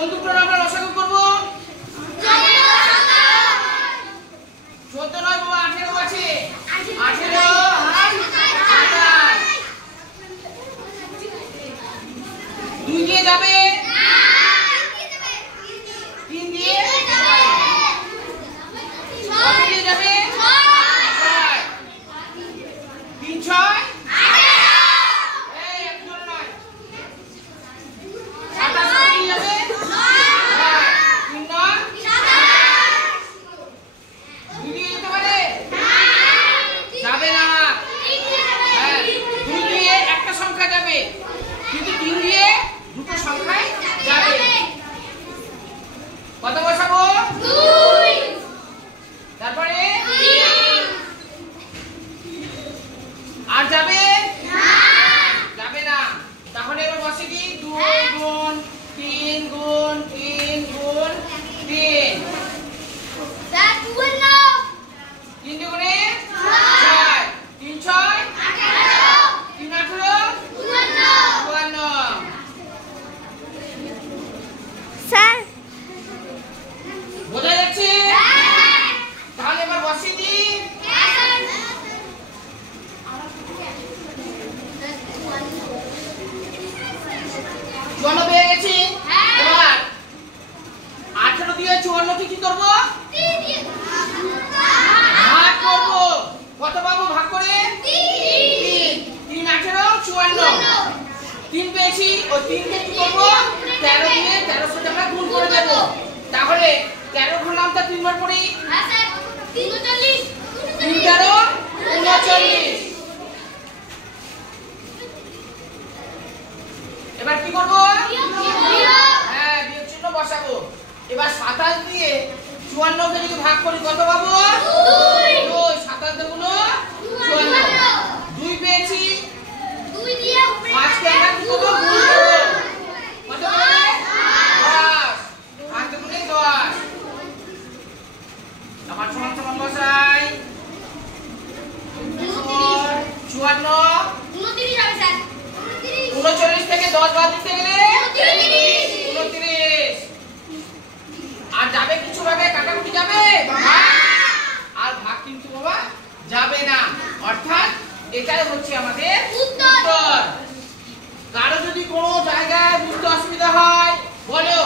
কোন দুটোর আমরা লসাগু করব? 14 নয় বাবা, 18 আছে। 18 আর 27 2 দিয়ে যাবে না, 3 দিয়ে যাবে, 6 দিয়ে যাবে, 3 6 এই একটু নয়, 27 দিয়ে যাবে, 3 9 2 দিয়ে যেতে পারে যাবে না, হ্যাঁ 2 দিয়ে একটা সংখ্যা যাবে, কিন্তু 3 দিয়ে দুটো সংখ্যায় যাবে। কত বসাবো? 2। তারপরে 3 আর যাবে না, যাবে না। তাহলে এবার বসে কি 2 গুণ 3 গুণ 3 গুণ 3 স্যার 2 এর নাও 3 গুণে 6 3 6 18 3 18 52 স্যার বোঝা যাচ্ছে? তাহলে এবার বসিয়ে দিই। চুয়ান্ন পেয়ে গেছি। এবার 18 দিয়ে 54 কি করবো? ভাগ করবো। কত পাবো ভাগ করে? 3 3 18 54 3 পেয়েছি। ওই 3 কে কি করবো? 13 দিয়ে 13 সাথে আমরা গুণ করে দেবো। তাহলে 13 ঘর নামটা 3 বার পড়ি। হ্যাঁ স্যার 39 3 13 39। এবার কি করবো? হ্যাঁ বিয়োগ চিহ্ন বসাবো। এবার 27 দিয়ে 54 কে যদি ভাগ করি কত পাবো? 2 27 গুণ 54 2 পেয়েছি। 2 দিয়ে 5 কে আমরা কি করবো? গুণ করবো। কত হবে? 10 5 গুণে 10। আমার সমান সমান বসাই। 54 29 হবে স্যার 39 থেকে 10 বাদ দিতে গেলে 29। আর যাবে কিছু ভাবে কাটাকুটি যাবে আর ভাগ কিন্তু বাবা যাবে না। অর্থাৎ এটাই হচ্ছে আমাদের উত্তর। কারো যদি কোনো জায়গায় বুঝতে অসুবিধা হয় বলো।